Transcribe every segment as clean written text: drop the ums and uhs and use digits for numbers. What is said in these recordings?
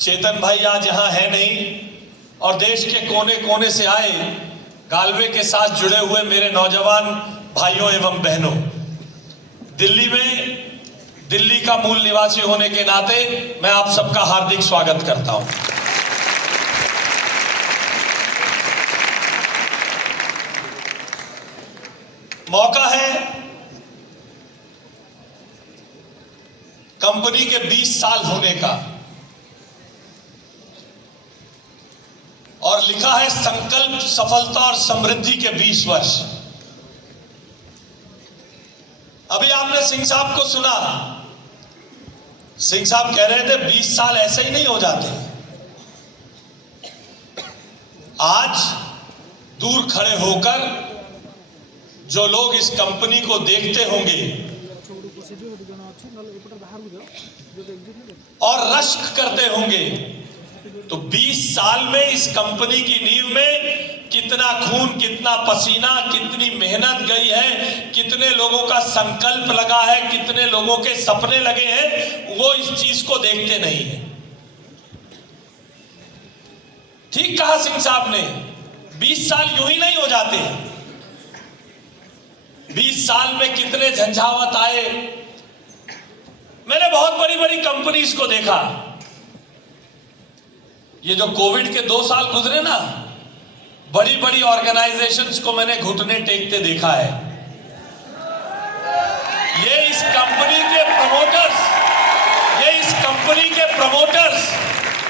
चेतन भाई आज यहाँ है नहीं और देश के कोने कोने से आए गालवे के साथ जुड़े हुए मेरे नौजवान भाइयों एवं बहनों, दिल्ली का मूल निवासी होने के नाते मैं आप सबका हार्दिक स्वागत करता हूं। मौका है कंपनी के 20 साल होने का और लिखा है संकल्प, सफलता और समृद्धि के 20 वर्ष। अभी आपने सिंह साहब को सुना, सिंह साहब कह रहे थे 20 साल ऐसे ही नहीं हो जाते। आज दूर खड़े होकर जो लोग इस कंपनी को देखते होंगे और रश्क करते होंगे, तो 20 साल में इस कंपनी की नींव में कितना खून, कितना पसीना, कितनी मेहनत गई है, कितने लोगों का संकल्प लगा है, कितने लोगों के सपने लगे हैं, वो इस चीज को देखते नहीं है। ठीक कहा सिंह साहब ने, 20 साल यूं ही नहीं हो जाते। 20 साल में कितने झंझावत आए। मैंने बहुत बड़ी बड़ी कंपनीज को देखा। ये जो कोविड के 2 साल गुजरे ना, बड़ी बड़ी ऑर्गेनाइजेशंस को मैंने घुटने टेकते देखा है। ये इस कंपनी के प्रमोटर्स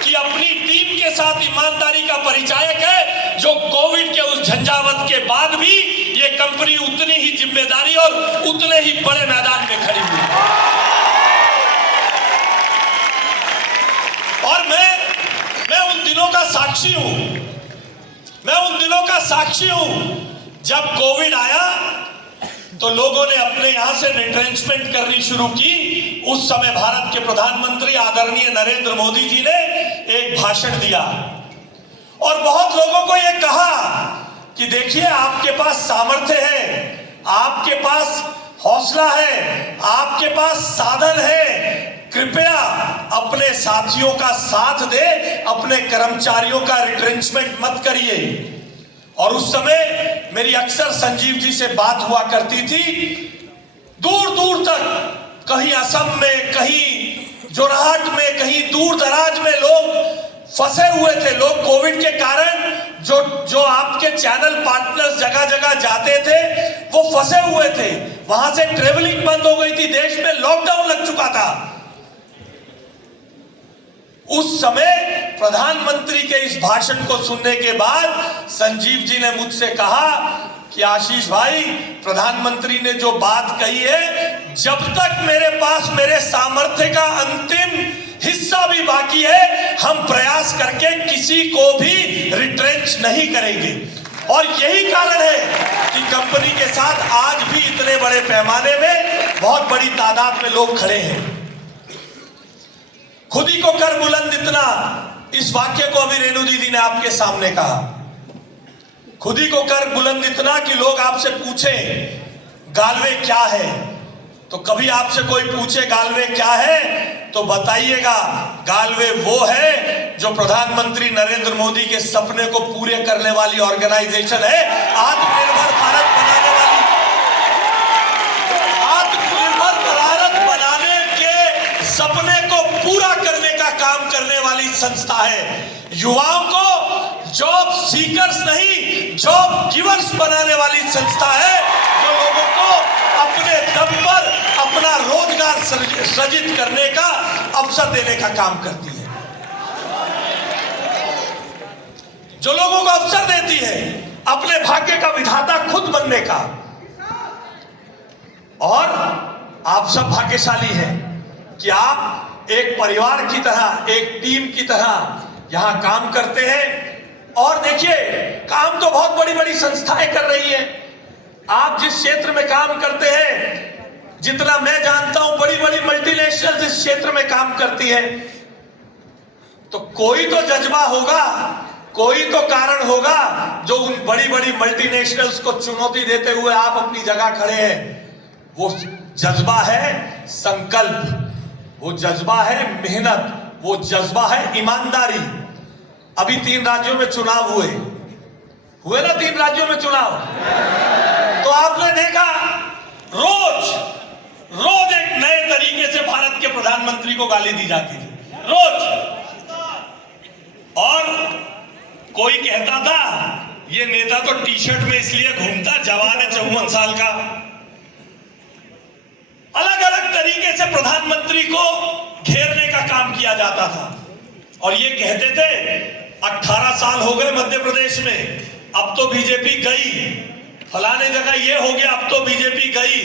की अपनी टीम के साथ ईमानदारी का परिचायक है, जो कोविड के उस झंझावत के बाद भी ये कंपनी उतनी ही जिम्मेदारी और उतने ही बड़े मैदान में खड़ी हुई। और मैं उन दिनों का साक्षी हूं। मैं उन दिनों का साक्षी हूं जब कोविड आया तो लोगों ने अपने यहां से रिट्रेंचमेंट करनी शुरू की। उस समय भारत के प्रधानमंत्री आदरणीय नरेंद्र मोदी जी ने एक भाषण दिया और बहुत लोगों को यह कहा कि देखिए, आपके पास सामर्थ्य है, आपके पास हौसला है, आपके पास साधन है, कृपया अपने साथियों का साथ दे, अपने कर्मचारियों का रिट्रेंचमेंट मत करिए। और उस समय मेरी अक्सर संजीव जी से बात हुआ करती थी। दूर दूर तक, कहीं असम में, कहीं जोरहाट में, कहीं दूर दराज में लोग फंसे हुए थे। लोग कोविड के कारण जो आपके चैनल पार्टनर्स जगह जगह जाते थे, वो फंसे हुए थे। वहां से ट्रेवलिंग बंद हो गई थी, देश में लॉकडाउन लग चुका था। उस समय प्रधानमंत्री के इस भाषण को सुनने के बाद संजीव जी ने मुझसे कहा कि आशीष भाई, प्रधानमंत्री ने जो बात कही है, जब तक मेरे पास मेरे सामर्थ्य का अंतिम हिस्सा भी बाकी है, हम प्रयास करके किसी को भी रिट्रेंच नहीं करेंगे। और यही कारण है कि कंपनी के साथ आज भी इतने बड़े पैमाने में बहुत बड़ी तादाद में लोग खड़े हैं। खुद ही को कर बुलंद इतना, इस वाक्य को अभी रेणु दीदी ने आपके सामने कहा। खुद ही को कर बुलंद इतना कि लोग आपसे पूछें गालवे क्या है, तो कभी आपसे कोई पूछे गालवे क्या है तो बताइएगा, गालवे वो है जो प्रधानमंत्री नरेंद्र मोदी के सपने को पूरे करने वाली ऑर्गेनाइजेशन है। आत्मनिर्भर भारत बनाने वाली, आत्मनिर्भर भारत बनाने के सपने को पूरा करने का काम करने वाली संस्था है। युवाओं को जॉब सीकर्स नहीं, जॉब गिवर्स बनाने वाली संस्था है, जो लोगों को अपने दम पर अपना रोजगार सृजित करने का अवसर देने का काम करती है, जो लोगों को अवसर देती है अपने भाग्य का विधाता खुद बनने का। और आप सब भाग्यशाली हैं कि आप एक परिवार की तरह, एक टीम की तरह यहां काम करते हैं। और देखिए, काम तो बहुत बड़ी बड़ी संस्थाएं कर रही हैं। आप जिस क्षेत्र में काम करते हैं, जितना मैं जानता हूं, बड़ी बड़ी मल्टीनेशनल इस क्षेत्र में काम करती है। तो कोई तो जज्बा होगा, कोई तो कारण होगा जो उन बड़ी बड़ी मल्टीनेशनल्स को चुनौती देते हुए आप अपनी जगह खड़े हैं। वो जज्बा है संकल्प, वो जज्बा है मेहनत, वो जज्बा है ईमानदारी। अभी 3 राज्यों में चुनाव हुए ना, 3 राज्यों में चुनाव। तो आपने देखा रोज एक नए तरीके से भारत के प्रधानमंत्री को गाली दी जाती थी, रोज। और कोई कहता था ये नेता तो टी शर्ट में इसलिए घूमता, जवान है 54 साल का। अलग अलग तरीके से प्रधानमंत्री को घेरने का काम किया जाता था और ये कहते थे 18 साल हो गए मध्य प्रदेश में, अब तो बीजेपी गई, फलाने जगह ये हो गया, अब तो बीजेपी गई।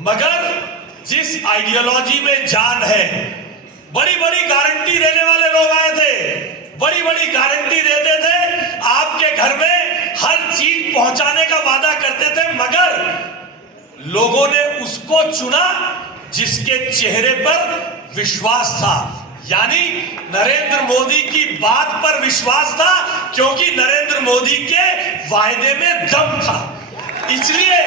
मगर जिस आइडियोलॉजी में जान है, बड़ी बड़ी गारंटी देने वाले लोग आए थे, बड़ी बड़ी गारंटी देते थे, आपके घर में हर चीज पहुंचाने का वादा करते थे, मगर लोगों ने उसको चुना जिसके चेहरे पर विश्वास था, यानी नरेंद्र मोदी की बात पर विश्वास था, क्योंकि नरेंद्र मोदी के वायदे में दम था। इसलिए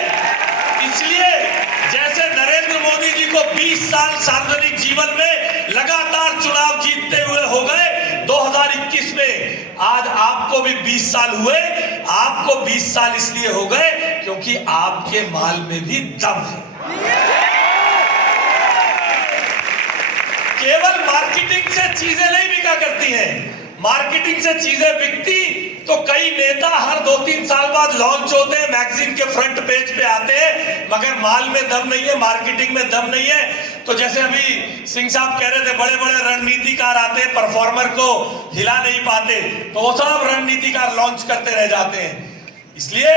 जैसे नरेंद्र मोदी जी को 20 साल सार्वजनिक जीवन में लगातार चुनाव जीतते हुए हो गए 2021 में, आज आपको भी 20 साल हुए। आपको 20 साल इसलिए हो गए क्योंकि आपके माल में भी दम है। केवल मार्केटिंग से चीजें नहीं बिका करती हैं। मार्केटिंग से चीजें बिकती तो कई नेता हर 2-3 साल बाद लॉन्च होते हैं, मैगजीन के फ्रंट पेज पे आते हैं, मगर माल में दम नहीं है, मार्केटिंग में दम नहीं है। तो जैसे अभी सिंह साहब कह रहे थे, बड़े बड़े रणनीतिकार आते हैं, परफॉर्मर को हिला नहीं पाते, तो वो सब रणनीतिकार लॉन्च करते रह जाते हैं। इसलिए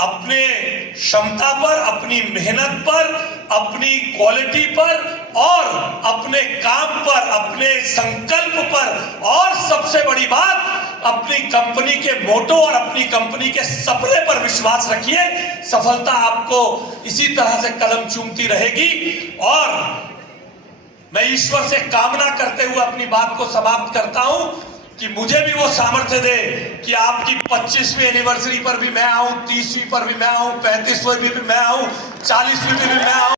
अपने क्षमता पर, अपनी मेहनत पर, अपनी क्वालिटी पर और अपने काम पर, अपने संकल्प पर, और सबसे बड़ी बात अपनी कंपनी के मोटो और अपनी कंपनी के सपने पर विश्वास रखिए। सफलता आपको इसी तरह से कदम चूमती रहेगी। और मैं ईश्वर से कामना करते हुए अपनी बात को समाप्त करता हूं कि मुझे भी वो सामर्थ्य दे कि आपकी 25वीं एनिवर्सरी पर भी मैं आऊं, 30वीं पर भी मैं आऊं, 35वीं भी मैं आऊं, 40वीं भी मैं आऊं।